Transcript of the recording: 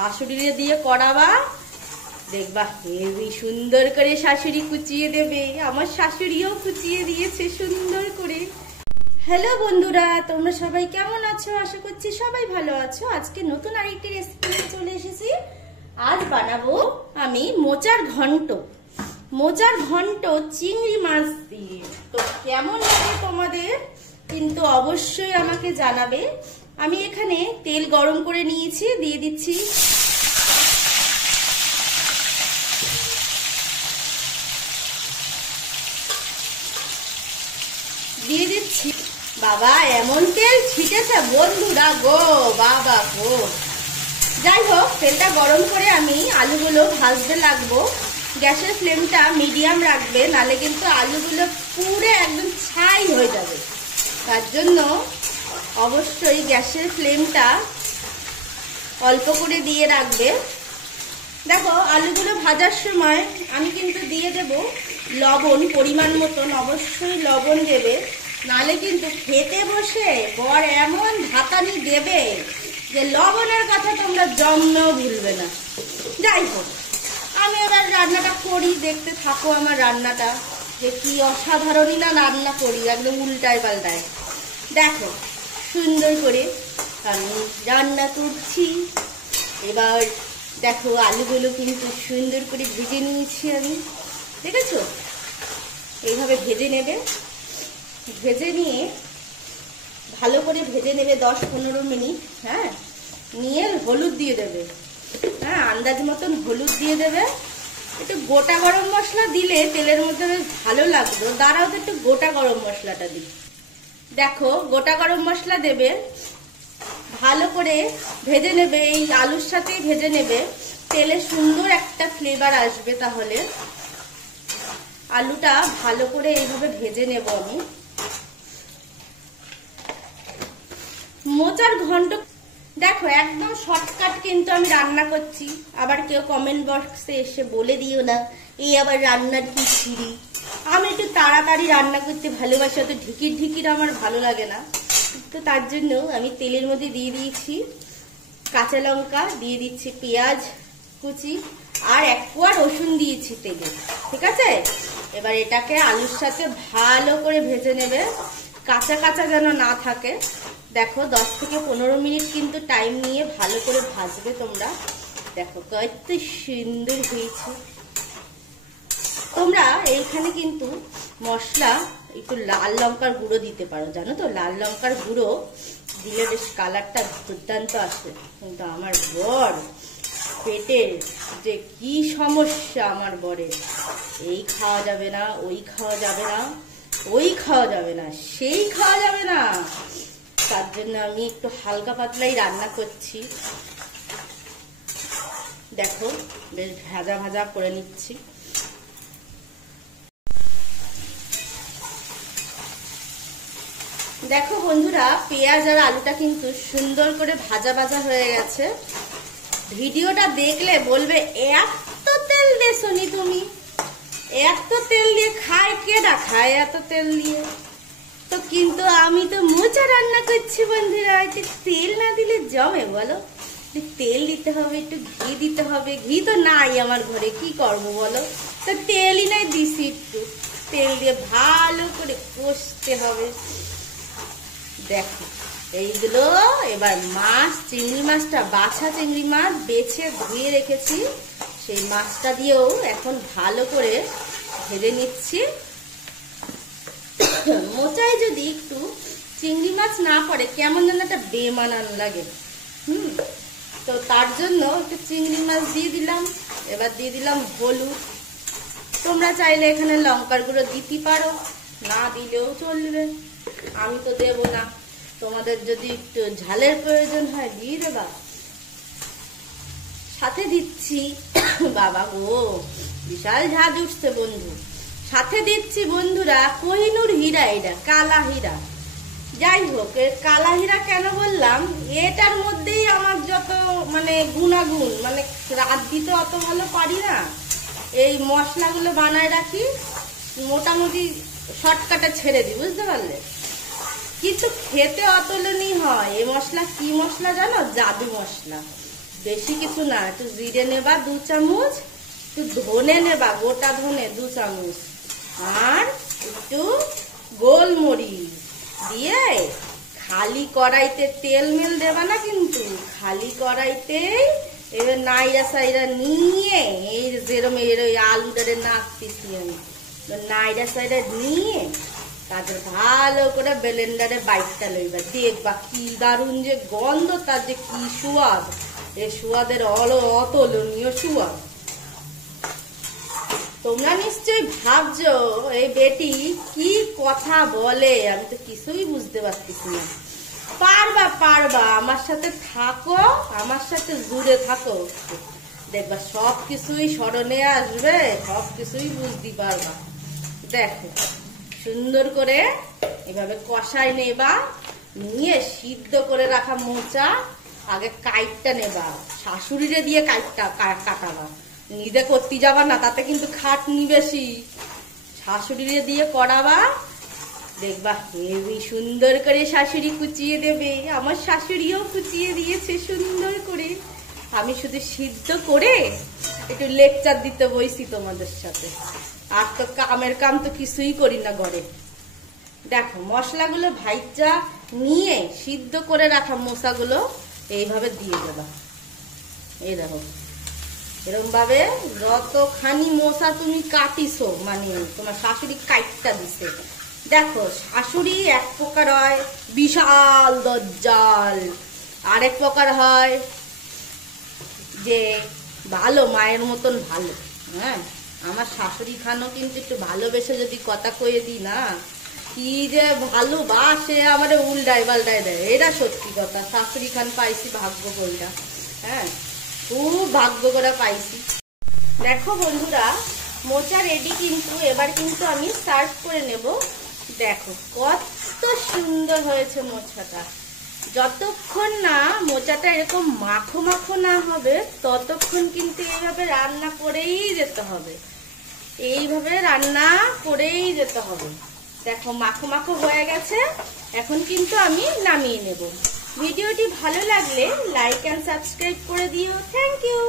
শাশুড়িরে দিয়ে করাবা, দেখবা হেবি সুন্দর করে শাশুড়ি কুচিয়ে দেবে। আমার শাশুড়িও কুচিয়ে দিয়েছে সুন্দর করে। হ্যালো বন্ধুরা, তোমরা সবাই কেমন আছো? আশা করছি সবাই ভালো আছো। আজকে নতুন আরেকটি রেসিপি নিয়ে চলে এসেছি। আজ বানাবো আমি মোচার ঘন্ট। মোচার ঘন্ট চিংড়ি মাছ দিয়ে। তো কেমন লাগে তোমাদের কিন্তু অবশ্যই আমাকে জানাবে। আমি এখানে তেল গরম করে নিয়েছি, দিয়ে দিচ্ছি বাবা এমন তেল ছিটেছে বন্ধুরা গো, বাবা গো। যাই হোক, তেলটা গরম করে আমি আলুগুলো ভাজতে লাগবো। গ্যাসের ফ্লেমটা মিডিয়াম রাখবে, নালে কিন্তু আলুগুলো পুরো একদম ছাই হয়ে যাবে। তার জন্য অবশ্যই গ্যাসের ফ্লেমটা অল্প করে দিয়ে রাখবে। দেখো আলুগুলো ভাজার সময় আমি কিন্তু দিয়ে দেব লবণ পরিমাণ মতন। অবশ্যই লবণ দেবে, নালে কিন্তু খেতে বসে বর এমন ঢাকানি দেবে যে লবণের কথা তোমরা জন্মেও ভুলবে না। যাই হোক, আমি এবার রান্নাটা করি, দেখতে থাকো আমার রান্নাটা যে কি অসাধারণই না রান্না করি, একদম উল্টায় পাল্টায়। দেখো সুন্দর করে আমি রান্না করছি। এবার দেখো আলুগুলো কিন্তু সুন্দর করে ভেজে নিয়েছি আমি, দেখেছো? এইভাবে ভেজে নেবে, ভেজে নিয়ে ভালো করে ভেজে নেবে 10-15 মিনিট। হ্যাঁ, নিয়ে হলুদ দিয়ে দেবে। হ্যাঁ, আন্দাজ মতন হলুদ দিয়ে দেবে। একটু গোটা গরম মশলা দিলে তেলের মধ্যে বেশ ভালো লাগতো। দাঁড়াও তো একটু গোটা গরম মশলাটা দিই। দেখো গোটা গরম মশলা দেবে, ভালো করে ভেজে নেবে। এই আলুর সাথেই ভেজে নেবে, তেলে সুন্দর একটা ফ্লেভার আসবে। তাহলে আলুটা ভালো করে এইভাবে ভেজে নেব আমি। মোচার ঘন্ট দেখো একদম শর্টকাট কিন্তু আমি রান্না করছি। আবার কেউ কমেন্ট বক্সে এসে বলে দিও না এই আবার রান্নার কি ছিরি। আমি একটু তাড়াতাড়ি রান্না করতে ভালোবাসি, অত ঢিকির ঢিকির আমার ভালো লাগে না। তো তার জন্য আমি তেলের মধ্যে দিয়ে দিয়েছি কাঁচা লঙ্কা, দিয়ে দিচ্ছি পেঁয়াজ কুচি, আর 1 কোয়া রসুন দিয়েছি তেলে। ঠিক আছে, এবার এটাকে আলুর সাথে ভালো করে ভেজে নেবে, কাঁচা কাঁচা যেন না থাকে। দেখো 10-15 মিনিট কিন্তু টাইম নিয়ে ভালো করে ভাজবে তোমরা। দেখো কত সুন্দর হয়েছে। তোমরা এইখানে কিন্তু মশলা একটু লাল লঙ্কার গুঁড়ো দিতে পারো, জানো তো? লাল লঙ্কার গুঁড়ো দিলে বেশ কালারটা দুর্দান্ত আসে। কিন্তু আমার বর পেটের যে কি সমস্যা, আমার বরের এই খাওয়া যাবে না, ওই খাওয়া যাবে না, ওই খাওয়া যাবে না, সেই খাওয়া যাবে না। তার জন্য আমি একটু হালকা পাতলাই রান্না করছি। দেখো বেশ ভাজা ভাজা করে নিচ্ছি। দেখো বন্ধুরা, পেঁয়াজ আর আলুটা কিন্তু সুন্দর করে ভাজা ভাজা হয়ে গেছে। ভিডিওটা দেখলে বলবে এত তেল দেশনি তুমি, এত তেল দিয়ে খায় কে না খায় এত তেল দিয়ে। তো কিন্তু আমি তো মোচা রান্না করছি বন্ধুরা, একটু তেল না দিলে জমে বলো? তেল দিতে হবে, একটু ঘি দিতে হবে। ঘি তো নাই আমার ঘরে, কি করবো বলো? তো তেলই নাই, দিছি একটু তেল দিয়ে ভালো করে কষতে হবে। দেখো এইগুলো এবার মাছ, চিংড়ি মাছটা বাছা চিংড়ি মাছ বেছে ধুয়ে রেখেছি, সেই মাছটা দিয়েও এখন ভালো করে ভেজে নিচ্ছি। মোচায় যদি একটু চিংড়ি মাছ না পড়ে কেমন যেন একটা বেমানান লাগে। তো তার জন্য একটু চিংড়ি মাছ দিয়ে দিলাম। এবার দিয়ে দিলাম হলুদ। তোমরা চাইলে এখানে লঙ্কার গুঁড়ো দিতে পারো, না দিলেও চলবে, আমি তো দেবো না। তোমাদের যদি একটু ঝালের প্রয়োজন হয় দিয়ে দেবা। সাথে দিচ্ছি বাবা গো বিশাল ঝাঁজ উঠছে বন্ধু, সাথে দিচ্ছি বন্ধুরা কোহিনূর হীরা, এটা কালা হীরা। যাই হোক, কালা হীরা কেন বললাম, এটার মধ্যেই আমার যত মানে গুণাগুণ, মানে রাত দিতে অত ভালো পারি না, এই মশলাগুলো বানায় রাখি, মোটামুটি শর্টকাটে ছেড়ে দিই, বুঝতে পারলে? কিন্তু খেতে অতুলনীয় হয়। এই মশলা কি মশলা জানো? জাদু মশলা। বেশি কিছু না, একটু জিরে নেবা 2 চামচ, একটু ধনে নেবা, গোটা ধনে 2 চামচ, আর একটু গোলমরিচ দিয়ে খালি কড়াইতে, তেল মেল দেবা না কিন্তু, খালি কড়াইতে এবার নাইরা সাইরা নিয়ে, এই যেরকম এর ওই আলুটারে নাড়তেছি আমি, নাইরা সাইরা নিয়ে তারপর ভালো করে ব্লেন্ডারে বাইটটা লইবা। দেখবা কি দারুণ যে গন্ধ, তার যে কি সুয়াদ, এই সুয়াদের অতুলনীয় সুয়াদ। তোমরা নিশ্চয়ই ভাবছো এই বেটি কি কথা বলে, আমি তো কিছুই বুঝতে পারতেছি না। পারবা পারবা, আমার সাথে থাকো, আমার সাথে জুড়ে থাকো, দেখবা সব কিছুই স্মরণে আসবে, সব কিছুই বুঝতে পারবা। দেখো সুন্দর করে এভাবে কষাই নেবা, নিয়ে সিদ্ধ করে রাখা মোচা আগে কাইটটা নেবা, শাশুড়িরে দিয়ে কাইটটা কাটাবা, নিজে করতে যাবা না, তাতে কিন্তু খাটনি বেশি। শাশুড়িরে দিয়ে করাবা, দেখবা হেবি সুন্দর করে শাশুড়ি কুচিয়ে দেবে। আমার শাশুড়িও কুচিয়ে দিয়েছে সুন্দর করে, আমি শুধু সিদ্ধ করে একটু লেকচার দিতে বইছি তোমাদের সাথে, আর তো কামের কাম তো কিছুই করি না ঘরে। দেখো মশলাগুলো ভাইজা নিয়ে সিদ্ধ করে রাখা মোচাগুলো এইভাবে দিয়ে দেবা। এই দেখো এরকম ভাবে যতখানি মোচা তুমি কাটিছো, মানে তোমার শাশুড়ি কাইটটা দিছে। দেখো শাশুড়ি এক প্রকার হয় বিশাল দজ্জাল, আরেক প্রকার হয় যে ভালো, মায়ের মতন ভালো। হ্যাঁ, আমার শাশুড়ি খানো কিন্তু একটু ভালোবেসে যদি কথা কয়ে দিই না, কি যে ভালোবাসে আমারে উল্টায় পাল্টায় দেয়, এটা সত্যি কথা। শাশুড়ি খান পাইছি ভাগ্য কইরা, হ্যাঁ খুব ভাগ্য করে পাইছি। দেখো বন্ধুরা মোচা রেডি, কিন্তু এবার কিন্তু আমি সার্ভ করে নেব। দেখো কত সুন্দর হয়েছে মোচাটা। যতক্ষণ না মোচাটা এরকম মাখো মাখো না হবে ততক্ষণ কিন্তু এইভাবে রান্না করেই যেতে হবে, এইভাবে রান্না করেই যেতে হবে। দেখো মাখো মাখো হয়ে গেছে, এখন কিন্তু আমি নামিয়ে নেব। ভিডিওটি ভালো লাগলে লাইক এন্ড সাবস্ক্রাইব করে দিও। Thank you.